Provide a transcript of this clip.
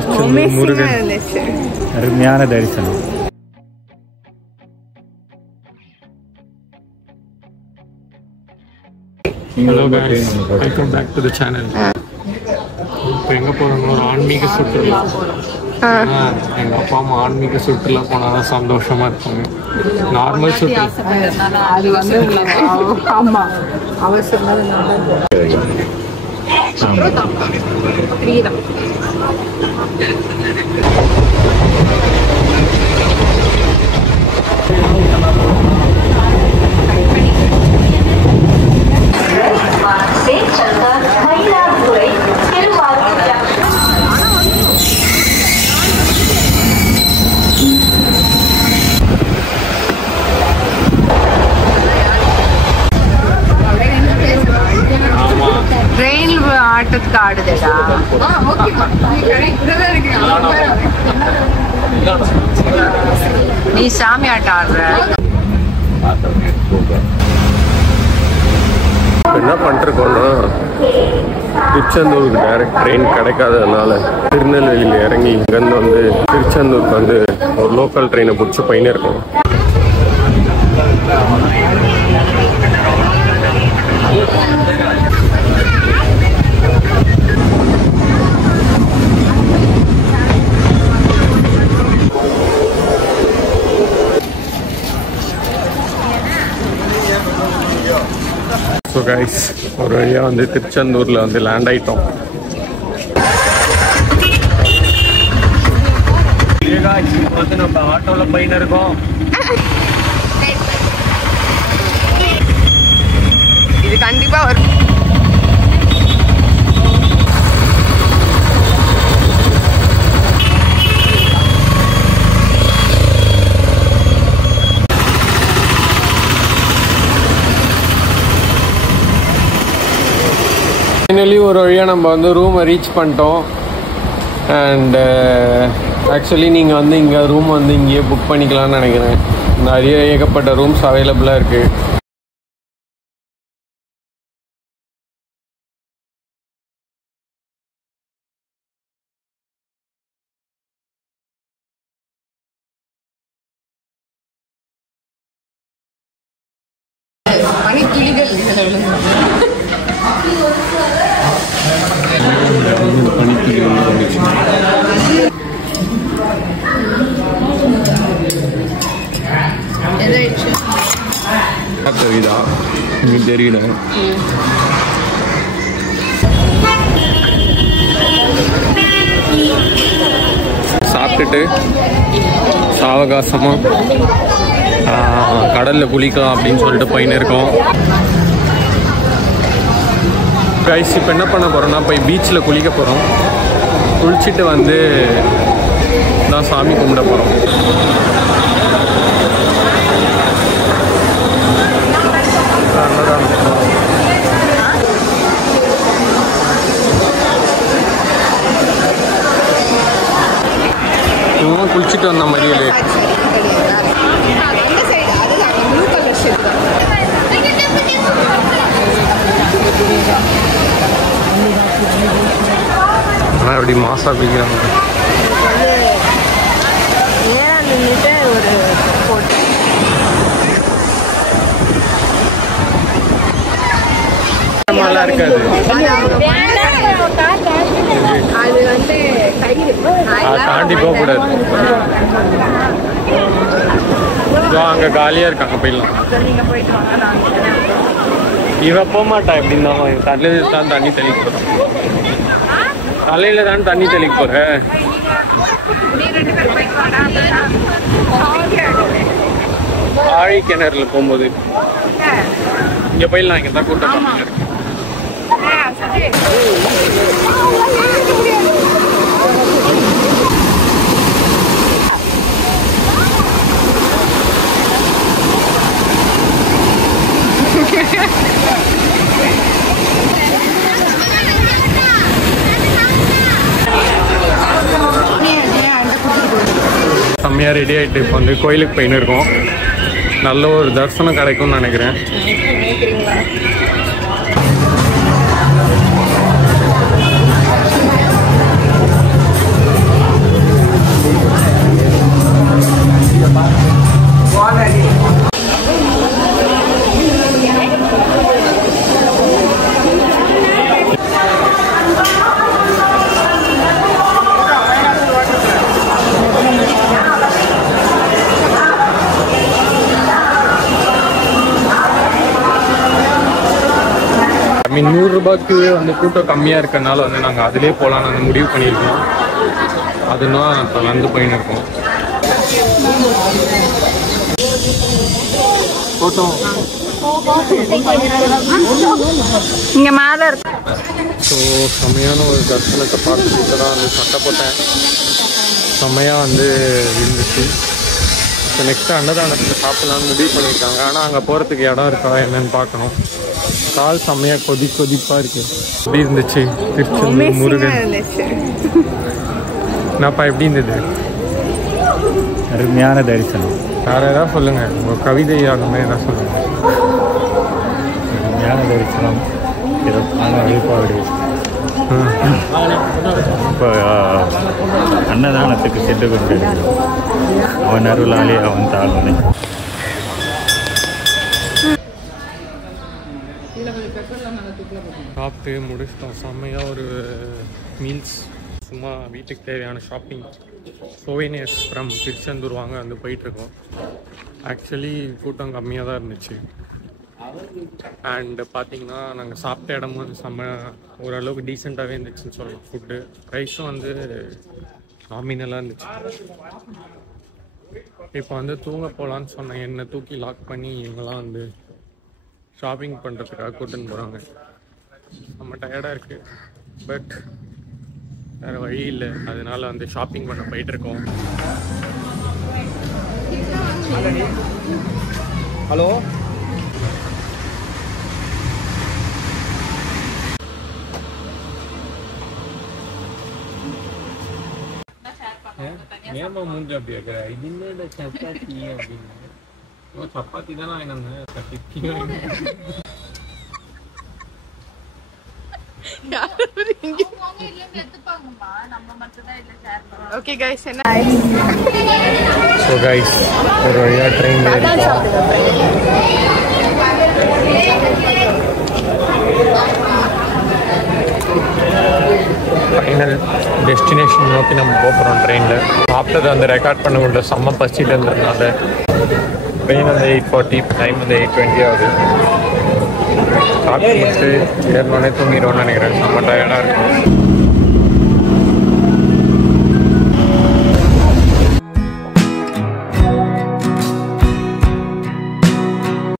திருச்செந்தூர் முருகன் அருமையான தரிசனம். Hello guys, welcome back to the channel. இப்போ எங்கே போகிறோம்னா ஒரு ஆன்மீக சுற்றுலா. எங்கள் அப்பா அம்மா ஆன்மீக சுற்றுலா போனால் தான் சந்தோஷமாக இருப்பாங்க. நார்மல் சுற்றுலா அது வந்து ஆமாம் அவசரம் ஆட்டத்துக்கு ஆடுதேடா. நீ சாமி ஆட்டம் ஆடுற. என்ன பண்ணிருக்கோம்னா திருச்செந்தூருக்கு டைரக்ட் ட்ரெயின் கிடைக்காததுனால திருநெல்வேலியில் இறங்கி இங்கேருந்து வந்து திருச்செந்தூருக்கு வந்து ஒரு லோக்கல் ட்ரெயினை பிடிச்சி போயின்னு இருக்கோம். ஸோ கைஸ், ஒரு வழியாக வந்து திருச்செந்தூரில் வந்து லேண்ட் ஆகிட்டோம். வந்து நம்ம ஆட்டோவில் போயின்னு இருக்கோம். இது கண்டிப்பாக ஒரு ஃபைனலி ஒரு வழியாக நம்ம வந்து ரூமை ரீச் பண்ணிட்டோம். அண்ட் ஆக்சுவலி நீங்கள் வந்து இங்கே ரூம் வந்து இங்கேயே புக் பண்ணிக்கலாம்னு நினைக்கிறேன். நிறைய ஏகப்பட்ட ரூம்ஸ் அவைலபிளாக இருக்குது. தெரியுதா? எனக்கு தெரியல. சாப்பிட்டுட்டு சாவகாசமாக கடலில் குளிக்கலாம் அப்படின்னு சொல்லிட்டு போயின்னு இருக்கோம். கைஸ், இப்போ என்ன பண்ண போகிறோம்னா போய் பீச்சில் குளிக்க போகிறோம். குளிச்சுட்டு வந்து தான் சாமி கும்பிட போகிறோம். குளிச்சுட்டு வந்த மாதிரியே அப்படி மாசா குளிக்கிறாங்க. நல்லா இருக்காது. தாண்டி போகக்கூடாது. அங்க காலியா இருக்காங்க, போயிடலாம். இவ போக மாட்டா. எப்படின்னு தான் தலையில தான் தண்ணி தெளிக்க போறோம். தலையில தான் தண்ணி தெளிக்க போற. ஆழி கிணறுல போகும்போது இங்க போயிடலாம். இங்க தான் கூட்டம் இருக்கு. செம்மையாக ரெடி ஆகிட்டு இப்போ வந்து கோயிலுக்கு போயின்னு இருக்கோம். நல்ல ஒரு தரிசனம் கிடைக்கும்னு நினைக்கிறேன். ஐ மீன் 100 ரூபாய்க்கு வந்து கூட்டம் கம்மியாக இருக்கனால வந்து நாங்கள் அதிலே போகலாம் நாங்கள் முடிவு பண்ணியிருக்கோம். அதுதான் இப்போ வந்து போயின்னு இருக்கோம். கூட்டம் இங்கே மேலே இருக்கு. ஸோ செம்மையான ஒரு தர்சனத்தை பார்த்துட்டு தான் வந்து சட்டை போட்டேன். செம்மையாக வந்து இருந்துச்சு. ஸோ நெக்ஸ்ட்டு அன்னதானத்தில் சாப்பிட்லான்னு முடிவு பண்ணியிருக்காங்க. ஆனால் அங்கே போகிறதுக்கு இடம் இருக்கா என்னன்னு பார்க்கணும். கால் செம்மையாக கொதிப்பாக இருக்குது. எப்படி இருந்துச்சு திருச்செந்தூர் முருகன்? என்னப்பா எப்படி இருந்தது? அருமையான தரிசனம். வேறு ஏதாவது சொல்லுங்கள், உங்கள் கவிதை அந்த மாதிரி ஏதாவது சொல்லுங்கள். அருமையான தரிசனம், சிறப்பான வழிபாடு. இப்போ அன்னதானத்துக்கு சென்று கொண்டிருக்கிறோம். அவன் அருளாலே அவன் தாழ்வனை. சாப்பிட்டு முடிச்சிட்டோம். செம்மையாக ஒரு மீல்ஸ், சும்மா வீட்டுக்கு தேவையான ஷாப்பிங், சோவேனியர்ஸ் ஃப்ரம் திருச்செந்தூர் வாங்க வந்து போயிட்டுருக்கோம். ஆக்சுவலி கூட்டம் கம்மியாக தான் இருந்துச்சு. அண்டு பார்த்தீங்கன்னா நாங்கள் சாப்பிட்ட இடமும் வந்து செம்ம ஓரளவுக்கு டீசெண்டாகவே இருந்துச்சுன்னு சொல்லலாம். ஃபுட்டு ப்ரைஸும் வந்து நாமினலாக இருந்துச்சு. இப்போ வந்து தூங்க போகலான்னு சொன்னேன். என்னை தூக்கி லாக் பண்ணி இவங்கெல்லாம் வந்து ஷாப்பிங் பண்ணுறதுக்காக கூட்டின்னு போகிறாங்க. நம்ம டயர்டாக இருக்குது, பட் வேறு வழி இல்லை. அதனால வந்து ஷாப்பிங் பண்ண போயிட்டுருக்கோம். ஹலோ, ஏமா மூஞ்சி அப்படி இருக்கிற? இது என்ன சப்பாத்தி அப்படின்னு? சப்பாத்தி தானே வாங்கினேன். ஓகே கைஸ், என்ன ஸோ கைஸ் ஒரு வழியாக ட்ரெயினில் இருக்கோம். ஃபைனல் டெஸ்டினேஷன் நோக்கி நம்ம போகிறோம் ட்ரெயினில். சாப்பிட்டது வந்து ரெக்கார்ட் பண்ண முடியல, செம்ம பசியில் இருந்ததுனால. ட்ரெயின் வந்து 8:40, டைம் வந்து 8:20 ஆகுது. சாப்பிட்டு முடிச்சு ஏறினோடனே தூங்கிடுவோம்னு நினைக்கிறேன். செம்ம டயர்டாக இருக்கும்.